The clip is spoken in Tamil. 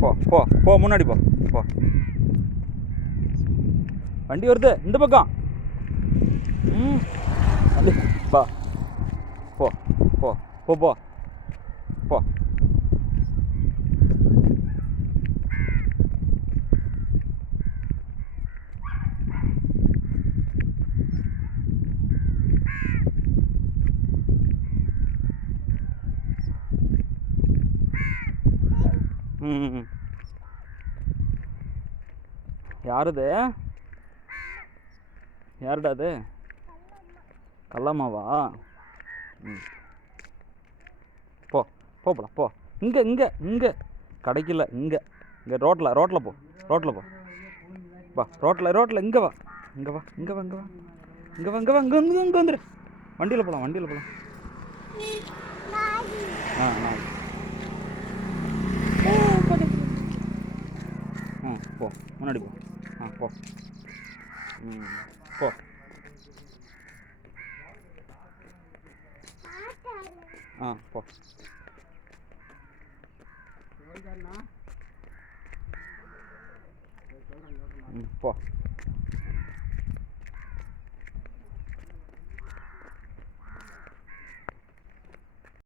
போ போ போ, முன்னாடி போ போ. வண்டி வருது இந்த பக்கம். வண்டி பா. போ போ போ போ போ. யாருது? யாருடா அது? கல்லம்மாவா? போ போகலாம் போ. இங்கே இங்கே இங்கே கிடைக்கல. இங்கே இங்கே ரோட்டில் போ. ரோட்டில் போ வா. ரோட்டில் இங்கே வா. இங்கே வா இங்கே வா இங்கே வா இங்கே வா இங்கே வா இங்கே வந்து இங்கே வந்துடு. வண்டியில் போகலாம் வண்டியில் போகலாம். நான் போ முன்னாடி போ. போ. போ. போ. போ.